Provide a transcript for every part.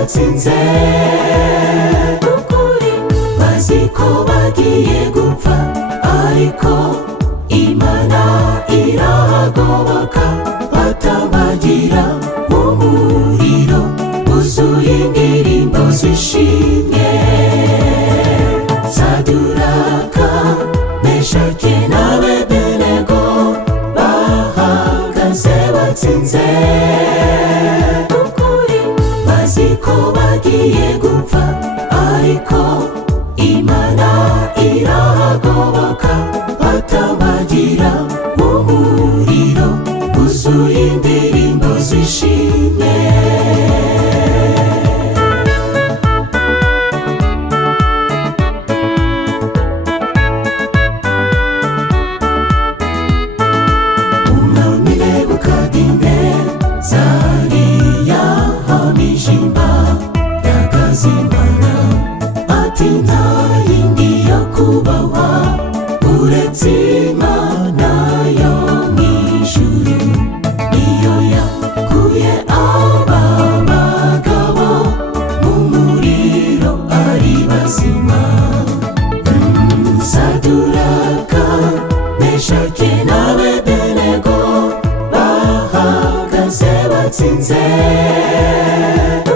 batsinze ukuri, bazi ko bagiye gupfa, ariko Imana irahagoboka, batambagira mu muriro wuzuye indirimbo zishimye. Saduraka, Meshaki n'Abedenego bahagaze batsinze ukuri, bazi ko bagiye gupfa, ariko Imana irahagoboka, batambagira mu muriro wuzuye indirimbo zishimye. Umwami Nebukadinezari yahamije imbaraga z'Imana, ati nta yindi yo kubahwa uretse Imana yo mu ijuru, niyo yakuye aba bagabo mu muriro ari bazima. Saduraka, Meshaki n'Abedenego bahagaze batsinze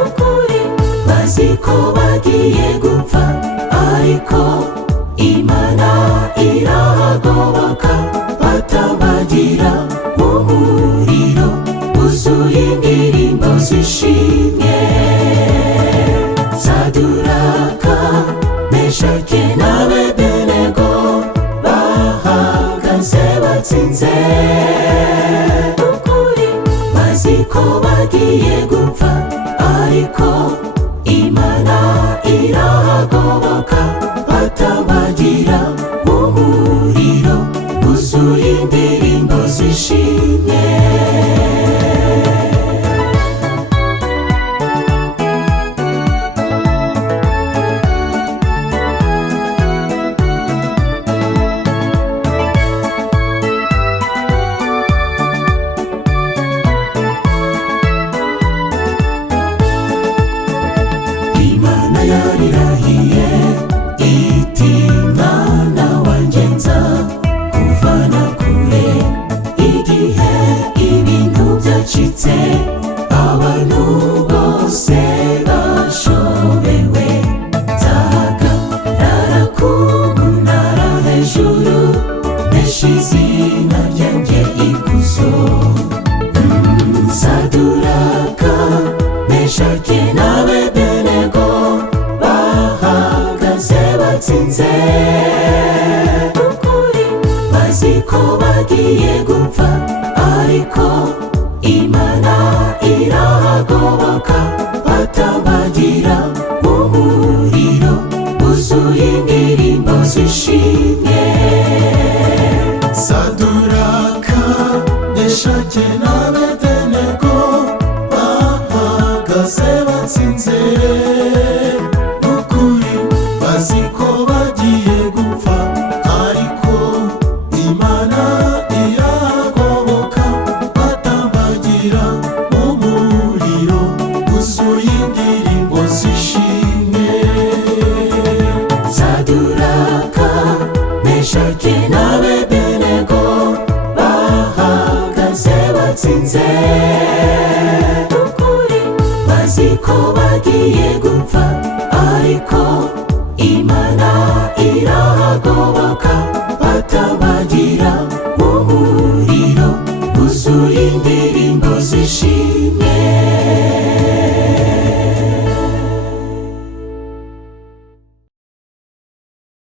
ukuri, bazi ko bagiye gupfa, ariko Imana irahagoboka, batambagira mu muriro wuzuye indirimbo zishimye. Saduraka, Meshaki n'Abedenego bahagaze batsinze ukuri, bazi ko bagiye gupfa, ariko Imana irahagoboka, batambagira mu muriro wuzuye indirimbo zishimye. Imana yarirahiye iti mwana wanjye nzakuvana kure, igihe ibintu byacitse abantu bose bashobewe, nzahagarara ku munara hejuru, mpeshe izina ryanjye ikuzo. Saduraka, Meshaki n'Abedenego bahagaze batsinze ukuri, bazi ko bagiye gupfa, ariko Imana irahagoboka, batambagira mu muriro wuzuye indirimbo zishimye. Saduraka, Meshaki n'Abedenego bahagaze batsinze ukuri, bazi ko bagiye gupfa, ariko Imana irahagoboka, batambagira mu muriro wuzuye indirimbo zishimye. Saduraka, Meshaki n'Abedenego bahagaze batsinze ukuri, bazi ko bagiye gupfa, ariko Imana irahagoboka, batambagira